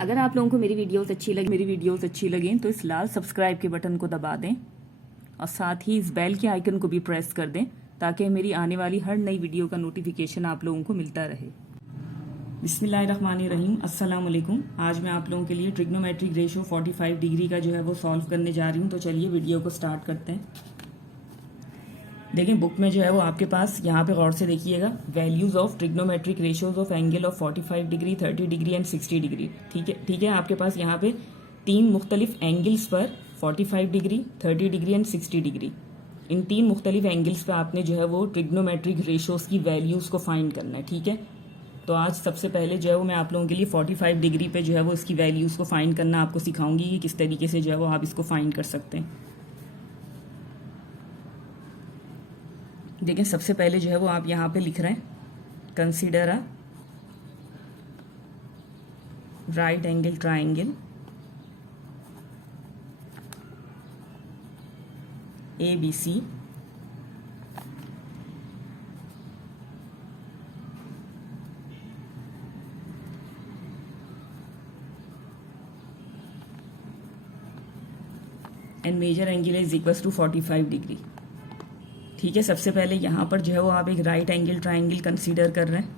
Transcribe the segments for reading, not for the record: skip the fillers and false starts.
अगर आप लोगों को मेरी वीडियोस अच्छी लगें तो इस लाल सब्सक्राइब के बटन को दबा दें और साथ ही इस बेल के आइकन को भी प्रेस कर दें ताकि मेरी आने वाली हर नई वीडियो का नोटिफिकेशन आप लोगों को मिलता रहे। बिस्मिल्लाहिर्रहमानिर्रहीम, अस्सलाम वालेकुम। आज मैं आप लोगों के लिए ट्रिग्नोमेट्रिक रेशो 45 डिग्री का जो है वो सॉल्व करने जा रही हूँ। तो चलिए वीडियो को स्टार्ट करते हैं। देखें बुक में जो है वो आपके पास यहाँ पे गौर से देखिएगा, values of trigonometric ratios of angle of 45 degree, 30 degree and 60 degree. ठीक है, आपके पास यहाँ पे 3 मुख्तलिफ एंगल्स पर 45 डिग्री, 30 डिग्री एंड 60 डिग्री, इन 3 मुख्तलिफ एंगल्स पे आपने जो है वो ट्रिग्नोमेट्रिक रेशियोज की वैल्यूज को फाइंड करना है। ठीक है, तो आज सबसे पहले जो है वो मैं आप लोगों के लिए 45 डिग्री पे जो है वो इसकी वैल्यूज को फाइंड करना आपको सिखाऊंगी कि किस तरीके से जो है वो आप इसको फाइंड कर सकते हैं। देखिए सबसे पहले जो है वो आप यहाँ पे लिख रहे हैं, consider a right angle triangle ABC and measure angle is equal to 45 degree. ठीक है, सबसे पहले यहाँ पर जो है वो आप एक राइट एंगल ट्राइंगल कंसीडर कर रहे हैं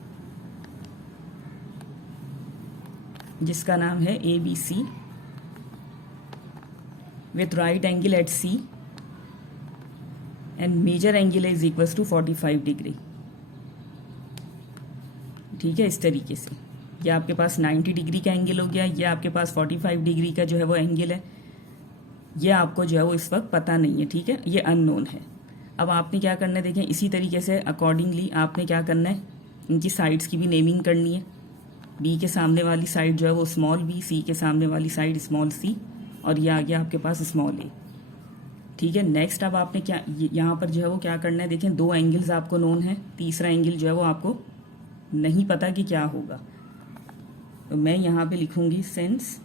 जिसका नाम है ABC with right angle at C and measure angle is equal to 45 degree. ठीक है, इस तरीके से ये आपके पास 90 डिग्री का एंगल हो गया, ये आपके पास 45 डिग्री का जो है वो एंगल है। ये आपको जो है वो इस वक्त पता नहीं है। ठीक है, ये अननोन है। अब आपने क्या करना है, देखें इसी तरीके से अकॉर्डिंगली आपने क्या करना है, इनकी साइड्स की भी नेमिंग करनी है। B के सामने वाली साइड जो है वो स्मॉल b, C के सामने वाली साइड स्मॉल c और ये आ गया आपके पास स्मॉल a। ठीक है, नेक्स्ट अब आपने क्या यहाँ पर जो है वो क्या करना है, देखें 2 एंगल्स आपको नोन है, तीसरा एंगल जो है वो आपको नहीं पता कि क्या होगा। तो मैं यहाँ पे लिखूंगी सिंस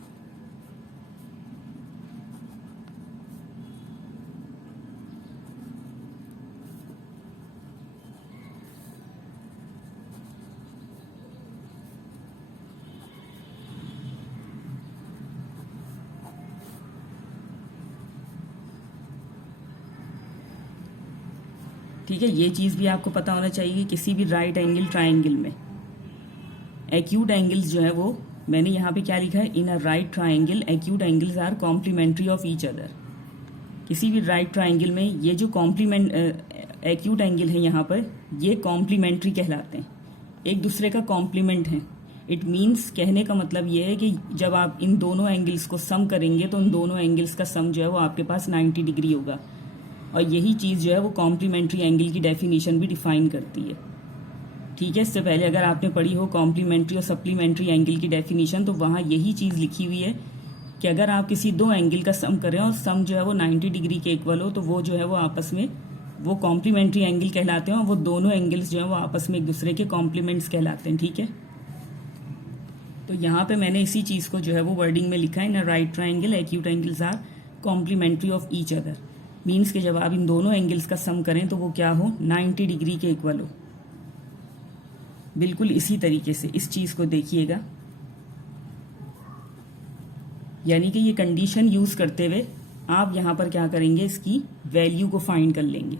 ठीक है, ये चीज़ भी आपको पता होना चाहिए कि किसी भी राइट एंगल ट्राइंगल में एक्यूट एंगल्स जो है वो मैंने यहाँ पे क्या लिखा है, in a right triangle acute angles are complementary of each other. किसी भी राइट ट्राइंगल में ये जो एक्यूट एंगल है यहाँ पर ये कॉम्प्लीमेंट्री कहलाते हैं, एक दूसरे का कॉम्प्लीमेंट है। इट मीन्स कहने का मतलब ये है कि जब आप इन दोनों एंगल्स को सम करेंगे तो उन दोनों एंगल्स का सम जो है वो आपके पास 90 डिग्री होगा। और यही चीज़ जो है वो कॉम्प्लीमेंट्री एंगल की डेफिनेशन भी डिफाइन करती है। ठीक है, इससे पहले अगर आपने पढ़ी हो कॉम्प्लीमेंट्री और सप्लीमेंट्री एंगल की डेफिनेशन तो वहाँ यही चीज़ लिखी हुई है कि अगर आप किसी 2 एंगल का सम करें और सम जो है वो 90 डिग्री के इक्वल हो तो वो जो है वो आपस में वो कॉम्प्लीमेंट्री एंगल कहलाते हैं और वो दोनों एंगल्स जो है वो आपस में एक दूसरे के कॉम्प्लीमेंट्स कहलाते हैं। ठीक है, तो यहाँ पे मैंने इसी चीज़ को जो है वो वर्डिंग में लिखा है, in right triangle acute angles are complementary of each other. Means कि जब आप इन दोनों एंगल्स का सम करें तो वो क्या हो, 90 डिग्री के इक्वल हो। बिल्कुल इसी तरीके से इस चीज़ को देखिएगा, यानी कि ये कंडीशन यूज़ करते हुए आप यहाँ पर क्या करेंगे, इसकी वैल्यू को फाइंड कर लेंगे।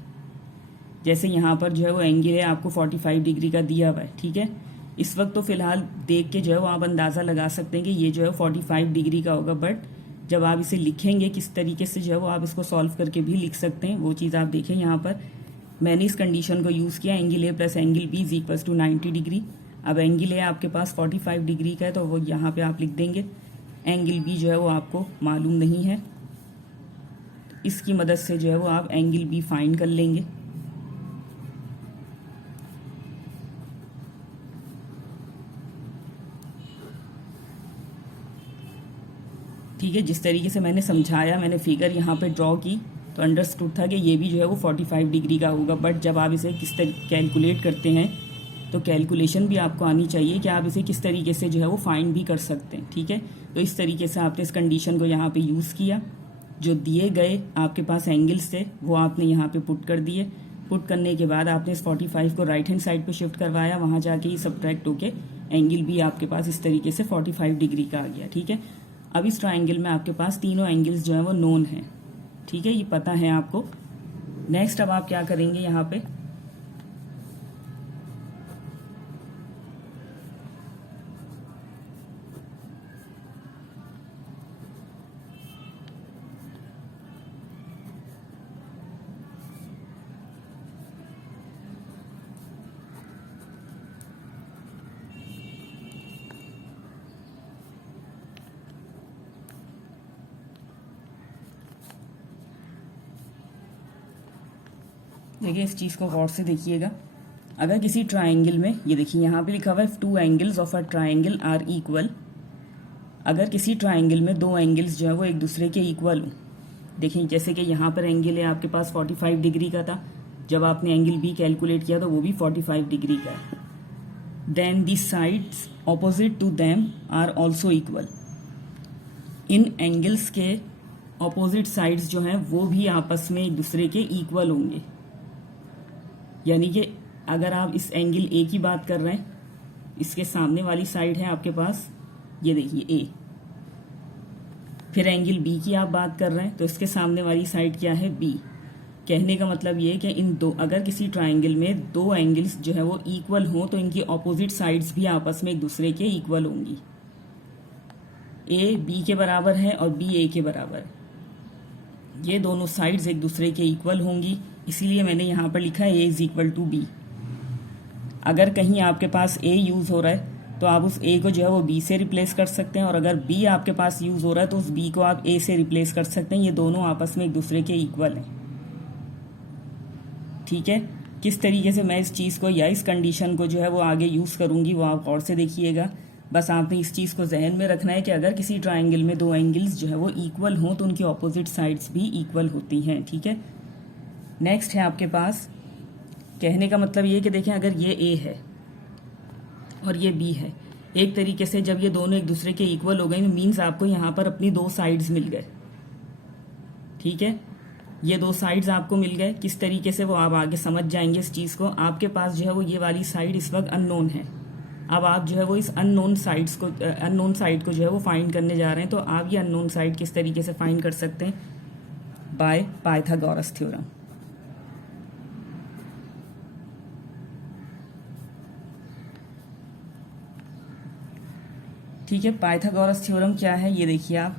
जैसे यहाँ पर जो है वो एंगल है आपको 45 डिग्री का दिया हुआ है। ठीक है, इस वक्त तो फिलहाल देख के जो है वो आप अंदाज़ा लगा सकते हैं कि ये जो है 45 डिग्री का होगा, बट जब आप इसे लिखेंगे किस तरीके से जो है वो आप इसको सॉल्व करके भी लिख सकते हैं, वो चीज़ आप देखें। यहाँ पर मैंने इस कंडीशन को यूज़ किया, angle A plus angle B is equal to 90 degree. अब एंगल A आपके पास 45 डिग्री का है तो वो यहाँ पे आप लिख देंगे, एंगल B जो है वो आपको मालूम नहीं है, इसकी मदद से जो है वो आप एंगल B फाइंड कर लेंगे। ठीक है, जिस तरीके से मैंने समझाया, मैंने फिगर यहाँ पे ड्रॉ की तो अंडरस्टूड था कि ये भी जो है वो 45 डिग्री का होगा। बट जब आप इसे किस तरीके कैलकुलेट करते हैं तो कैलकुलेशन भी आपको आनी चाहिए कि आप इसे किस तरीके से जो है वो फाइंड भी कर सकते हैं। ठीक है, तो इस तरीके से आपने इस कंडीशन को यहाँ पे यूज़ किया, जो दिए गए आपके पास एंगल्स थे वो आपने यहाँ पे पुट कर दिए। पुट करने के बाद आपने इस 45 को राइट हैंड साइड पे शिफ्ट करवाया, वहाँ जाके ये सब्ट्रैक्ट होके एंगल बी आपके पास इस तरीके से 45 डिग्री का आ गया। ठीक है, अब इस ट्राइंगल में आपके पास तीनों एंगल्स जो है वो नोन है। ठीक है, ये पता है आपको। नेक्स्ट अब आप क्या करेंगे, यहाँ पे देखिए, इस चीज़ को गौर से देखिएगा। अगर किसी ट्राइंगल में, ये देखिए यहाँ पे लिखा हुआ है 2 angles of a triangle are equal. अगर किसी ट्राइंगल में 2 एंगल्स जो है वो एक दूसरे के इक्वल हो, देखिए जैसे कि यहाँ पर एंगल है आपके पास 45 डिग्री का था, जब आपने एंगल बी कैलकुलेट किया तो वो भी 45 डिग्री का है। Then the sides opposite to them are also equal. इन एंगल्स के ऑपोजिट साइड्स जो हैं वो भी आपस में एक दूसरे के इक्वल होंगे। यानी कि अगर आप इस एंगल ए की बात कर रहे हैं, इसके सामने वाली साइड है आपके पास, ये देखिए ए। फिर एंगल बी की आप बात कर रहे हैं तो इसके सामने वाली साइड क्या है, बी। कहने का मतलब ये है कि इन दो, अगर किसी ट्राइंगल में 2 एंगल्स जो है वो इक्वल हों तो इनकी ऑपोजिट साइड्स भी आपस में एक दूसरे के इक्वल होंगी। ए बी के बराबर है और बी ए के बराबर है, ये दोनों साइड्स एक दूसरे के इक्वल होंगी, इसीलिए मैंने यहाँ पर लिखा है ए इज इक्वल टू बी। अगर कहीं आपके पास ए यूज़ हो रहा है तो आप उस ए को जो है वो बी से रिप्लेस कर सकते हैं, और अगर बी आपके पास यूज़ हो रहा है तो उस बी को आप ए से रिप्लेस कर सकते हैं। ये दोनों आपस में एक दूसरे के इक्वल हैं। ठीक है, किस तरीके से मैं इस चीज़ को या इस कंडीशन को जो है वो आगे यूज़ करूँगी वो आप गौर से देखिएगा। बस आपने इस चीज़ को जहन में रखना है कि अगर किसी ट्राइंगल में 2 एंगल्स जो है वो इक्वल हों तो उनकी ऑपोजिट साइड्स भी इक्वल होती हैं। ठीक है, नेक्स्ट है आपके पास, कहने का मतलब ये कि देखें, अगर ये ए है और ये बी है, एक तरीके से जब ये दोनों एक दूसरे के इक्वल हो गए मीन्स आपको यहाँ पर अपनी 2 साइड्स मिल गए। ठीक है, ये 2 साइड्स आपको मिल गए। किस तरीके से वो आप आगे समझ जाएंगे इस चीज़ को। आपके पास जो है वो ये वाली साइड इस वक्त अननोन है। अब आप जो है वो इस अननोन साइड को जो है वो फाइंड करने जा रहे हैं। तो आप ये अननोन साइड किस तरीके से फाइंड कर सकते हैं, बाय पाइथागोरस थ्योरम। ठीक है, पाइथागोरस थ्योरम क्या है ये देखिए आप,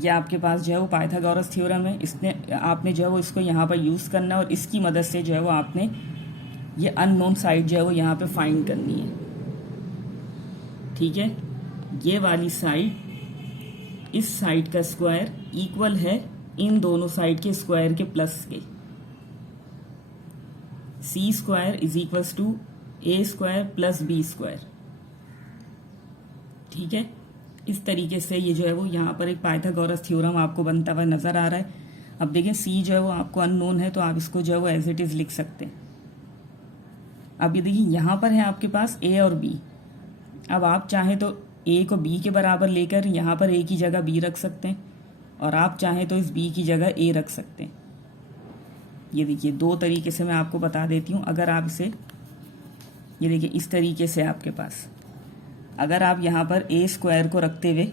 ये आपके पास जो है वो पाइथागोरस थ्योरम है। इसने आपने जो है वो इसको यहाँ पर यूज़ करना है और इसकी मदद से जो है वो आपने ये अननोन साइड जो है वो यहाँ पे फाइंड करनी है। ठीक है, ये वाली साइड इस साइड का स्क्वायर इक्वल है इन दोनों साइड के स्क्वायर के प्लस के। C square is equals to a square plus b square. ठीक है, इस तरीके से ये जो है वो यहाँ पर एक पाइथागोरस थ्योरम आपको बनता हुआ नजर आ रहा है। अब देखिए, सी जो है वो आपको अननोन है तो आप इसको जो है वो एज इट इज लिख सकते हैं। अब ये देखिए, यहाँ पर है आपके पास ए और बी। अब आप चाहें तो ए को बी के बराबर लेकर यहाँ पर ए की जगह बी रख सकते हैं, और आप चाहें तो इस बी की जगह ए रख सकते हैं। ये देखिए, 2 तरीके से मैं आपको बता देती हूँ। अगर आप इसे, ये देखिए इस तरीके से आपके पास, अगर आप यहाँ पर ए स्क्वायर को रखते हुए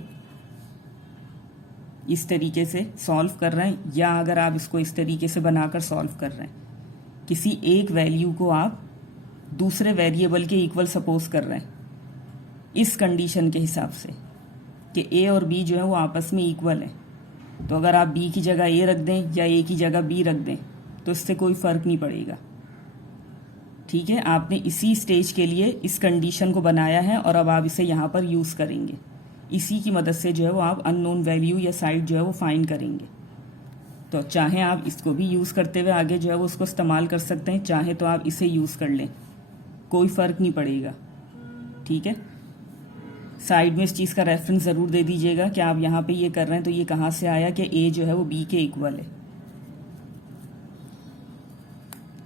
इस तरीके से सॉल्व कर रहे हैं, या अगर आप इसको इस तरीके से बनाकर सॉल्व कर रहे हैं, किसी एक वैल्यू को आप दूसरे वेरिएबल के इक्वल सपोज कर रहे हैं इस कंडीशन के हिसाब से कि ए और बी जो है वो आपस में इक्वल है, तो अगर आप बी की जगह ए रख दें या ए की जगह बी रख दें तो इससे कोई फ़र्क नहीं पड़ेगा। ठीक है, आपने इसी स्टेज के लिए इस कंडीशन को बनाया है और अब आप इसे यहाँ पर यूज़ करेंगे। इसी की मदद से जो है वो आप अननोन वैल्यू या साइड जो है वो फाइंड करेंगे। तो चाहे आप इसको भी यूज़ करते हुए आगे जो है वो उसको इस्तेमाल कर सकते हैं, चाहे तो आप इसे यूज़ कर लें, कोई फ़र्क नहीं पड़ेगा। ठीक है, साइड में इस चीज़ का रेफरेंस ज़रूर दे दीजिएगा कि आप यहाँ पे ये कर रहे हैं तो ये कहाँ से आया कि ए जो है वो बी के इक्वल है।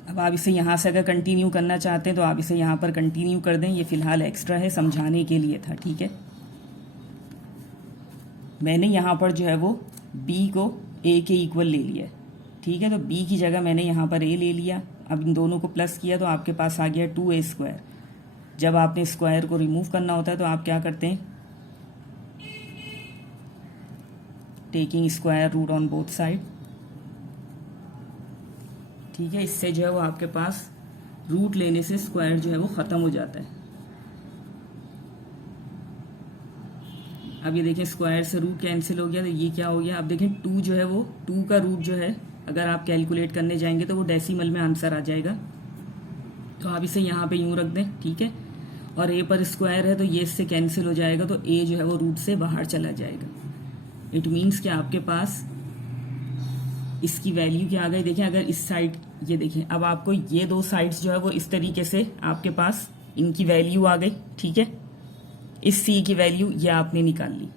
अब आप इसे यहाँ से अगर कंटिन्यू करना चाहते हैं तो आप इसे यहाँ पर कंटिन्यू कर दें, ये फ़िलहाल एक्स्ट्रा है, समझाने के लिए था। ठीक है, मैंने यहाँ पर जो है वो b को a के इक्वल ले लिया। ठीक है, तो b की जगह मैंने यहाँ पर a ले लिया। अब इन दोनों को प्लस किया तो आपके पास आ गया 2a²। जब आपने स्क्वायर को रिमूव करना होता है तो आप क्या करते हैं, taking square root on both side. ठीक है, इससे जो है वो आपके पास रूट लेने से स्क्वायर जो है वो ख़त्म हो जाता है। अब ये देखें स्क्वायर से रूट कैंसिल हो गया, तो ये क्या हो गया, अब देखें 2 जो है वो 2 का रूट जो है अगर आप कैलकुलेट करने जाएंगे तो वो डेसिमल में आंसर आ जाएगा। तो आप इसे यहाँ पे यूँ रख दें, ठीक है। और ए पर स्क्वायर है तो ये इससे कैंसिल हो जाएगा, तो ए जो है वो रूट से बाहर चला जाएगा। इट मीन्स कि आपके पास इसकी वैल्यू क्या आ गई, देखें अगर इस साइड, ये देखें अब आपको ये दो साइड्स जो है वो इस तरीके से आपके पास इनकी वैल्यू आ गई। ठीक है, इस सी की वैल्यू ये आपने निकाल ली।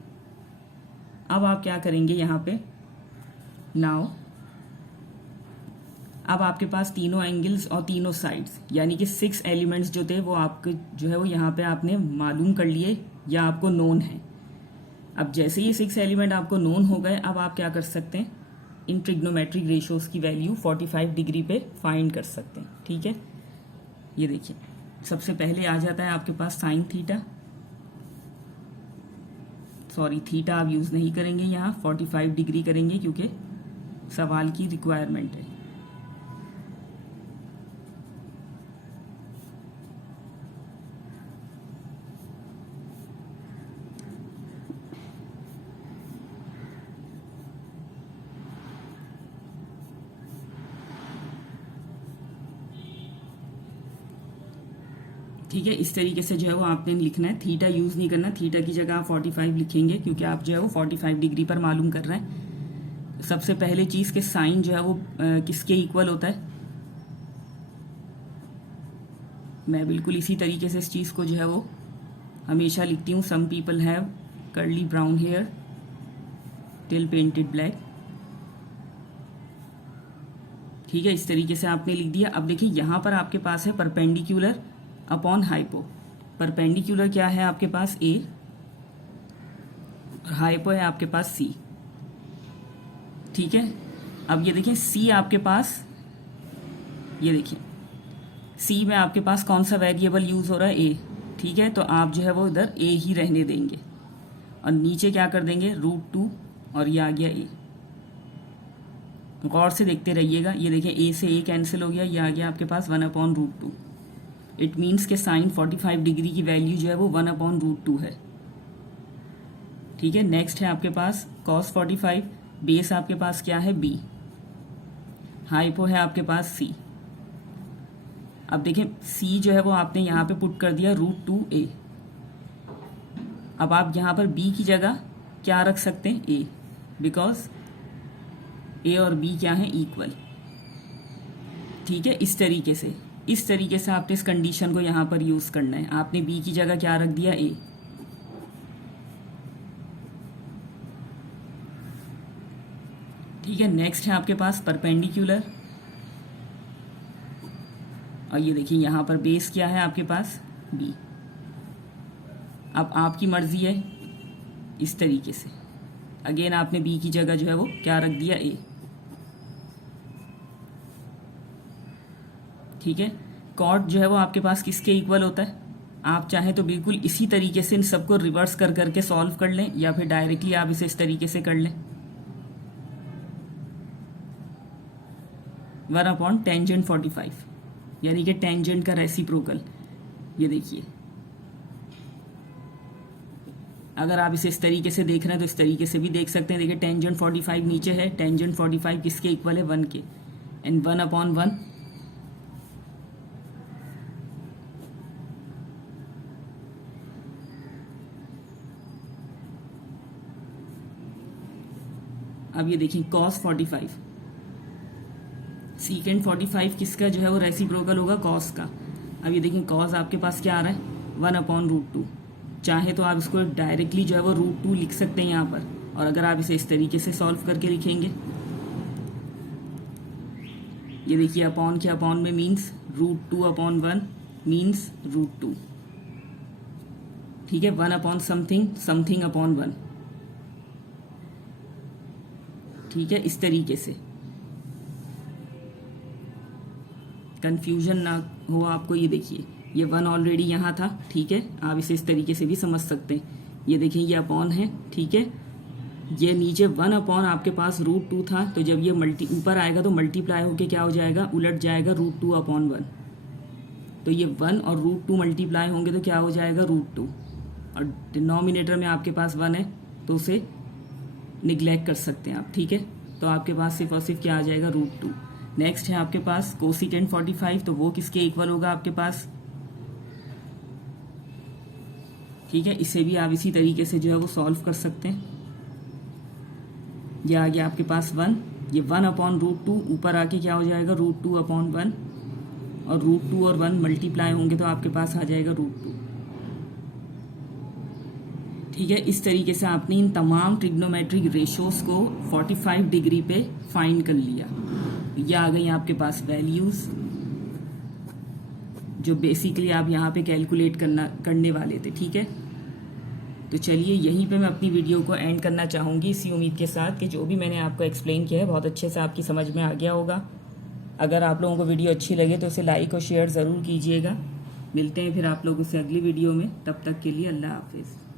अब आप क्या करेंगे यहाँ पे, नाउ अब आपके पास तीनों एंगल्स और तीनों साइड्स यानी कि 6 एलिमेंट्स जो थे वो आपके जो है वो यहाँ पे आपने मालूम कर लिए या आपको नोन है। अब जैसे ये 6 एलिमेंट आपको नोन हो गए, अब आप क्या कर सकते हैं, इन ट्रिग्नोमेट्रिक रेशियोज की वैल्यू 45 डिग्री पे फाइंड कर सकते हैं। ठीक है, ये देखिए सबसे पहले आ जाता है आपके पास साइन थीटा, सॉरी थीटा आप यूज़ नहीं करेंगे यहाँ, 45 डिग्री करेंगे क्योंकि सवाल की रिक्वायरमेंट है। ठीक है, इस तरीके से जो है वो आपने लिखना है, थीटा यूज़ नहीं करना, थीटा की जगह आप 45 लिखेंगे क्योंकि आप जो है वो 45 डिग्री पर मालूम कर रहे हैं। सबसे पहले चीज़ के साइन जो है वो किसके इक्वल होता है, मैं बिल्कुल इसी तरीके से इस चीज़ को जो है वो हमेशा लिखती हूँ। Some people have curly brown hair till painted black. ठीक है, इस तरीके से आपने लिख दिया। अब देखिए यहाँ पर आपके पास है परपेंडिकुलर अपॉन हाइपो। परपेंडिकुलर क्या है आपके पास ए और हाइपो है आपके पास सी। ठीक है, अब ये देखिए सी आपके पास, ये देखिए सी में आपके पास कौन सा वेरिएबल यूज हो रहा है, ए। ठीक है, तो आप जो है वो इधर ए ही रहने देंगे और नीचे क्या कर देंगे √2 और ये आ गया ए। गौर से देखते रहिएगा, ये देखिए ए से ए कैंसिल हो गया, ये आ गया आपके पास 1/√2। इट मीन्स के साइन 45 डिग्री की वैल्यू जो है वो 1/√2 है। ठीक है, नेक्स्ट है आपके पास cos 45, बेस आपके पास क्या है बी, हाइपो है आपके पास सी। अब देखिए सी जो है वो आपने यहाँ पे पुट कर दिया √2a। अब आप यहाँ पर बी की जगह क्या रख सकते हैं, ए, बिकॉज ए और बी क्या है इक्वल। ठीक है, इस तरीके से आपने इस कंडीशन को यहाँ पर यूज करना है। आपने बी की जगह क्या रख दिया, ए। ठीक है, नेक्स्ट है आपके पास परपेंडिकुलर और ये देखिए यहाँ पर बेस क्या है आपके पास बी। अब आपकी मर्जी है, इस तरीके से अगेन आपने बी की जगह जो है वो क्या रख दिया, ए। ठीक है, कॉट जो है वो आपके पास किसके इक्वल होता है, आप चाहे तो बिल्कुल इसी तरीके से इन सबको रिवर्स कर करके सॉल्व कर लें या फिर डायरेक्टली आप इसे इस तरीके से कर लें, 1/tan 45 यानी कि टेंजेंट का रेसिप्रोकल। ये देखिए अगर आप इसे इस तरीके से देख रहे हैं तो इस तरीके से भी देख सकते हैं। देखिए टेंजेंट 45 नीचे है, टेंजेंट 45 किसके इक्वल है, 1 के, एंड 1/1। अब ये देखिए cos 45, सीकेंड 45 किसका जो है वो रेसिप्रोकल होगा, cos का। अब ये देखिए cos आपके पास क्या आ रहा है, 1/√2। चाहे तो आप इसको डायरेक्टली जो है वो √2 लिख सकते हैं यहाँ पर, और अगर आप इसे इस तरीके से सॉल्व करके लिखेंगे, ये देखिए अपॉन के अपॉन में मीन्स √2/1 मीन्स √2। ठीक है, 1/समथिंग समथिंग अपॉन 1। ठीक है, इस तरीके से कंफ्यूजन ना हो आपको। ये देखिए ये 1 ऑलरेडी यहाँ था, ठीक है, आप इसे इस तरीके से भी समझ सकते हैं। ये देखिए ये अपॉन है, ठीक है, ये नीचे 1 अपॉन आपके पास √2 था, तो जब ये ऊपर आएगा तो मल्टीप्लाई होके क्या हो जाएगा, उलट जाएगा √2 अपॉन 1। तो ये 1 और √2 मल्टीप्लाई होंगे तो क्या हो जाएगा √2, और डिनोमिनेटर में आपके पास 1 है तो उसे निग्लेक्ट कर सकते हैं आप, ठीक है। तो आपके पास सिर्फ और सिर्फ क्या आ जाएगा √2। नेक्स्ट है आपके पास कोसिकेंट 45, तो वो किसके इक्वल होगा आपके पास, ठीक है। इसे भी आप इसी तरीके से जो है वो सॉल्व कर सकते हैं। ये आ गया आपके पास 1, ये 1 अपॉन √2 ऊपर आके क्या हो जाएगा √2 अपॉन 1, और √2 और 1 मल्टीप्लाई होंगे तो आपके पास आ जाएगा √2, ठीक है। इस तरीके से आपने इन तमाम ट्रिग्नोमेट्रिक रेशोस को 45 डिग्री पे फाइंड कर लिया। ये आ गई आपके पास वैल्यूज जो बेसिकली आप यहाँ पे कैलकुलेट करने वाले थे, ठीक है। तो चलिए यहीं पे मैं अपनी वीडियो को एंड करना चाहूँगी, इसी उम्मीद के साथ कि जो भी मैंने आपको एक्सप्लेन किया है बहुत अच्छे से आपकी समझ में आ गया होगा। अगर आप लोगों को वीडियो अच्छी लगे तो इसे लाइक और शेयर ज़रूर कीजिएगा। मिलते हैं फिर आप लोगों से अगली वीडियो में, तब तक के लिए अल्लाह हाफिज़।